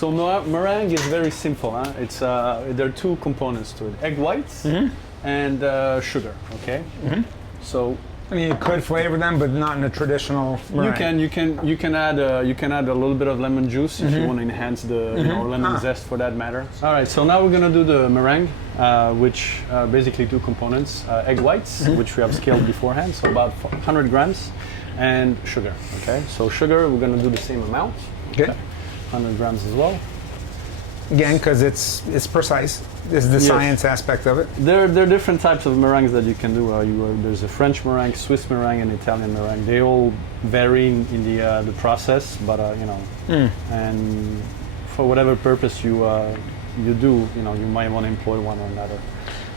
So meringue is very simple. Huh? It's there are two components to it: egg whites and sugar. Okay. So I mean, you could flavor them, but not in a traditional meringue. you can add a little bit of lemon juice if you want to enhance the lemon zest for that matter. All right. So now we're gonna do the meringue, which basically two components: egg whites, which we have scaled beforehand, so about 100 grams, and sugar. Okay. So sugar, we're gonna do the same amount. Okay. 100 grams as well. Again, because it's precise. This is the science aspect of it. There are different types of meringues that you can do. There's a French meringue, Swiss meringue, and Italian meringue. They all vary in the process, but and for whatever purpose you do, you might want to employ one or another.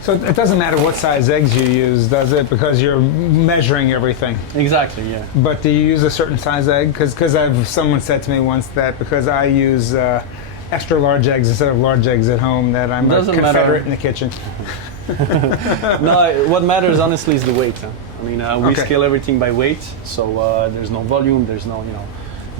So it doesn't matter what size eggs you use, does it? Because you're measuring everything. Exactly, yeah. But do you use a certain size egg? Because someone said to me once that because I use extra large eggs instead of large eggs at home, that I'm a Confederate in the kitchen. No, what matters honestly is the weight. Huh? I mean, we scale everything by weight, so there's no volume, there's no,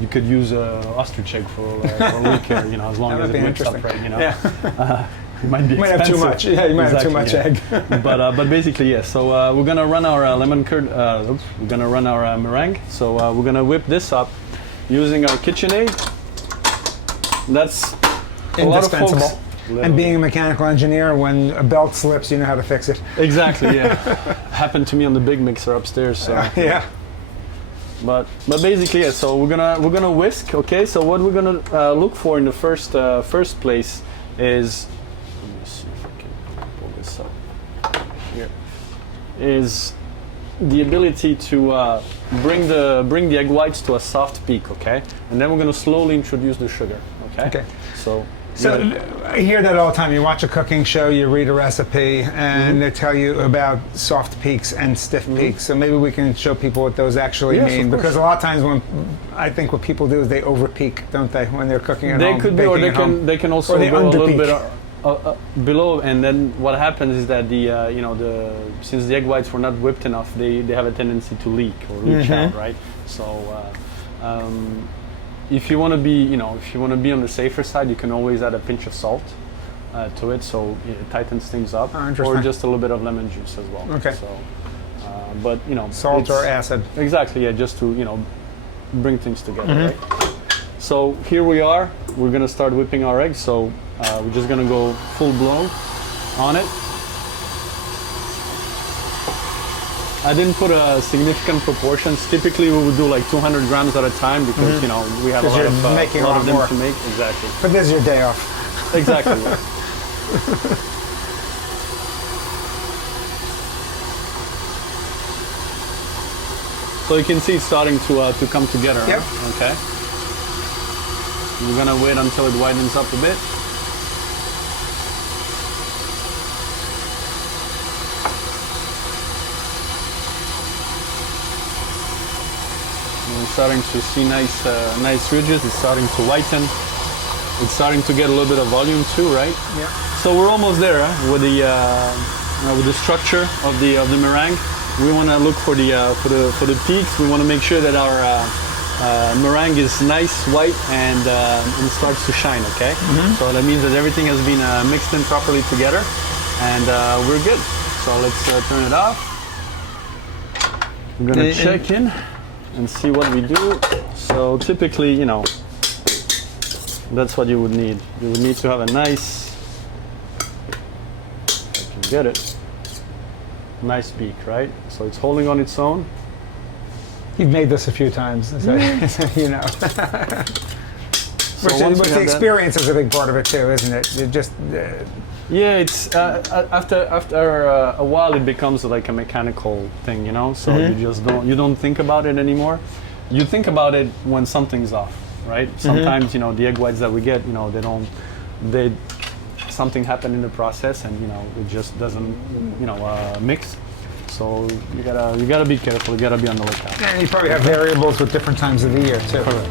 you could use ostrich egg for a week, as long as it whips up right, Yeah. It might be expensive. You might have too much. Yeah, you might have too much egg. but basically, yes. So we're gonna run our lemon curd. We're gonna run our meringue. So we're gonna whip this up using our KitchenAid. That's indispensable. A lot of folks, and being a mechanical engineer, when a belt slips, you know how to fix it. Exactly. Yeah. Happened to me on the big mixer upstairs. So. Yeah. But basically, yeah. So we're gonna whisk. Okay. So what we're gonna look for in the first place is. Here is the ability to bring the egg whites to a soft peak, okay? And then we're going to slowly introduce the sugar, okay? Okay. So I hear that all the time. You watch a cooking show, you read a recipe, and they tell you about soft peaks and stiff peaks. So maybe we can show people what those actually mean, because a lot of times what people do is they over peak, don't they, when they're cooking at home? They could be, or they can also go a little bit below, and then what happens is that since the egg whites were not whipped enough, they have a tendency to leak or leach out, right? So if you want to be on the safer side, you can always add a pinch of salt to it, so it tightens things up, or just a little bit of lemon juice as well. Okay. So, but salt or acid. Exactly, yeah, just to bring things together, right? So here we are. We're gonna start whipping our eggs. So we're just gonna go full blown on it. I didn't put a significant proportions. Typically, we would do like 200 grams at a time because we have a lot of them to make. Exactly. But this is your day off. Exactly. So you can see it's starting to come together. Yep. Right? Okay. We're gonna wait until it widens up a bit. We're starting to see nice ridges. It's starting to whiten. It's starting to get a little bit of volume too, right? Yeah. So we're almost there with the structure of the meringue. We want to look for the peaks. We want to make sure that our meringue is nice, white, and starts to shine. Okay. So that means that everything has been mixed in properly together, and we're good. So let's turn it off. We're gonna check in and see what we do. So typically, that's what you would need. You would need to have a nice, if I can get it, nice peak, right? So it's holding on its own. You've made this a few times, so you know. So but the experience is a big part of it too, isn't it? You just yeah, it's after a while it becomes like a mechanical thing, So you just don't think about it anymore. You think about it when something's off, right? Sometimes the egg whites that we get, something happened in the process, and it just doesn't mix. So you gotta be careful. You gotta be on the lookout. And you probably have variables with different times of the year too. Correct.